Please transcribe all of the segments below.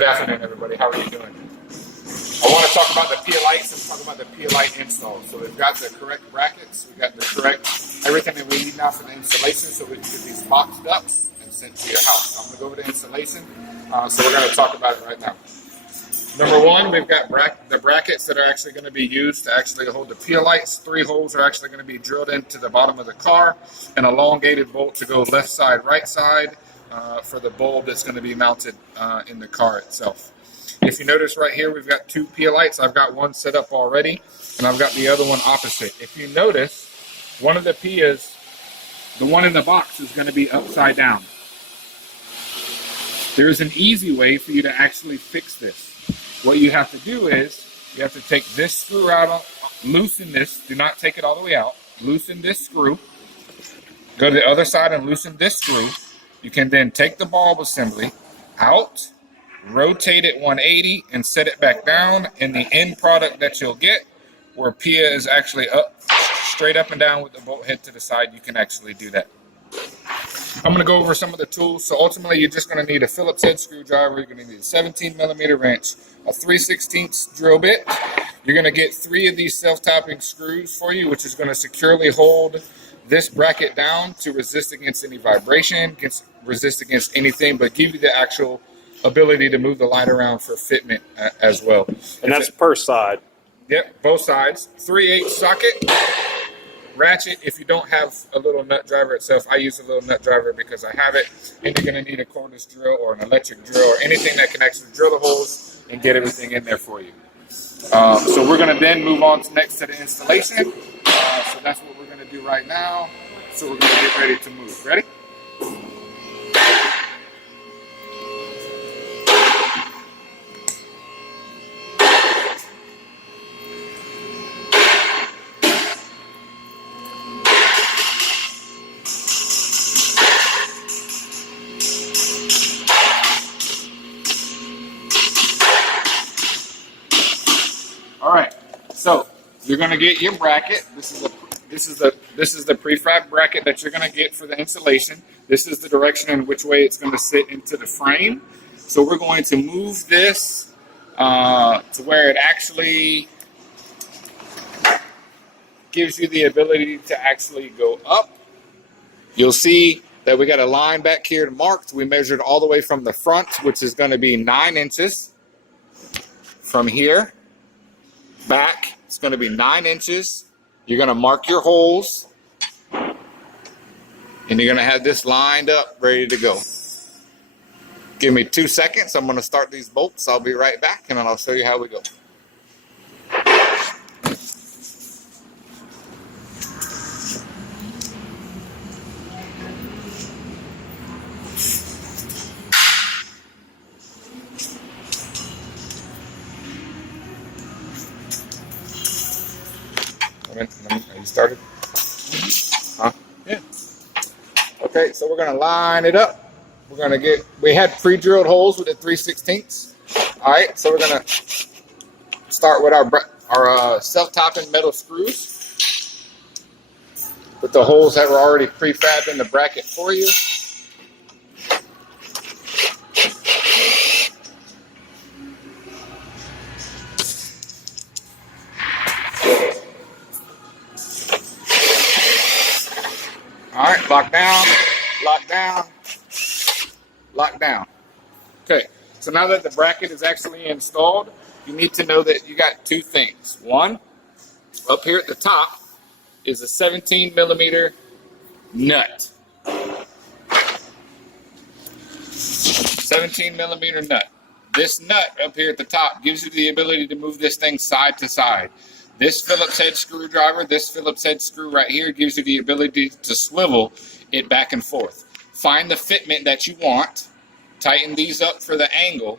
Good afternoon, everybody. How are you doing? I want to talk about the PIAA lights and talk about the PIAA install. So we've got the correct brackets, we've got the correct everything that we need now for the installation, so we can get these boxed up and sent to your house. So I'm going to go over the installation. So we're going to talk about it right now. Number one, we've got the brackets that are actually going to be used to actually hold the PIAAA lights. 3 holes are actually going to be drilled into the bottom of the car, an elongated bolt to go left side, right side for the bulb that's going to be mounted in the car itself. If you notice right here, we've got 2 PIAAA lights. I've got one set up already, and I've got the other one opposite. If you notice, one of the PIAAs, the one in the box, is going to be upside down. There's an easy way for you to actually fix this. What you have to do is, you have to take this screw out, loosen this, do not take it all the way out, loosen this screw, go to the other side and loosen this screw. You can then take the bulb assembly out, rotate it 180 and set it back down, and the end product that you'll get, where PIAAA is actually up, straight up and down with the bolt head to the side, you can actually do that. I'm going to go over some of the tools. So ultimately, you're just going to need a Phillips head screwdriver. You're going to need a 17mm wrench, a 3/16 drill bit. You're going to get 3 of these self-tapping screws for you, which is going to securely hold this bracket down to resist against any vibration, resist against anything, but give you the actual ability to move the light around for fitment as well. And that's per side. Yep, both sides. 3/8 socket. Ratchet. If you don't have a little nut driver itself, I use a little nut driver because I have it. And you're going to need a cordless drill or an electric drill or anything that can actually drill the holes and get everything in there for you. So we're going to then move on next to the installation. So that's what we're going to do right now. So we're going to get ready to move. Ready? All right, so you're going to get your bracket. This is the prefab bracket that you're going to get for the installation. This is the direction in which way it's going to sit into the frame. So we're going to move this to where it actually gives you the ability to actually go up. You'll see that we got a line back here marked. We measured all the way from the front, which is going to be 9 inches from here. Back, it's going to be 9 inches. You're going to mark your holes, and you're going to have this lined up, ready to go. Give me 2 seconds. I'm going to start these bolts. I'll be right back, and then I'll show you how we go. Are you started? Huh? Yeah. Okay, so we're going to line it up. We're going to get, we had pre-drilled holes with the 3/16. All right, so we're going to start with our self-tapping metal screws with the holes that were already prefabbed in the bracket for you. All right, lock down, lock down, lock down. Okay, so now that the bracket is actually installed, you need to know that you got 2 things. One, up here at the top is a 17mm nut. 17mm nut. This nut up here at the top gives you the ability to move this thing side to side. This Phillips head screwdriver, this Phillips head screw right here gives you the ability to swivel it back and forth. Find the fitment that you want, tighten these up for the angle,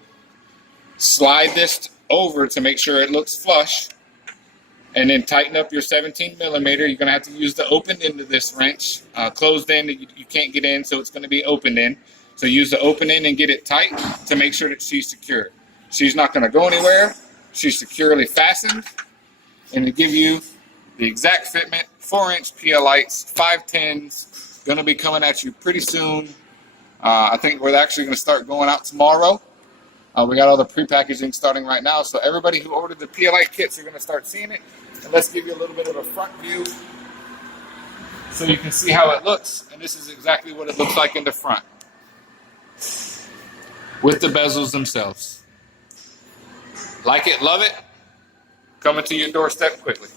slide this over to make sure it looks flush, and then tighten up your 17mm. You're going to have to use the open end of this wrench. Closed end, you can't get in, so it's going to be open end. So use the open end and get it tight to make sure that she's secure. She's not going to go anywhere. She's securely fastened. And to give you the exact fitment, 4-inch PIAAA lights, 510s, going to be coming at you pretty soon. I think we're actually going to start going out tomorrow. We got all the pre-packaging starting right now, so everybody who ordered the PIAA kits are going to start seeing it. And let's give you a little bit of a front view so you can see how it looks. And this is exactly what it looks like in the front with the bezels themselves. Like it, love it, coming to your doorstep quickly.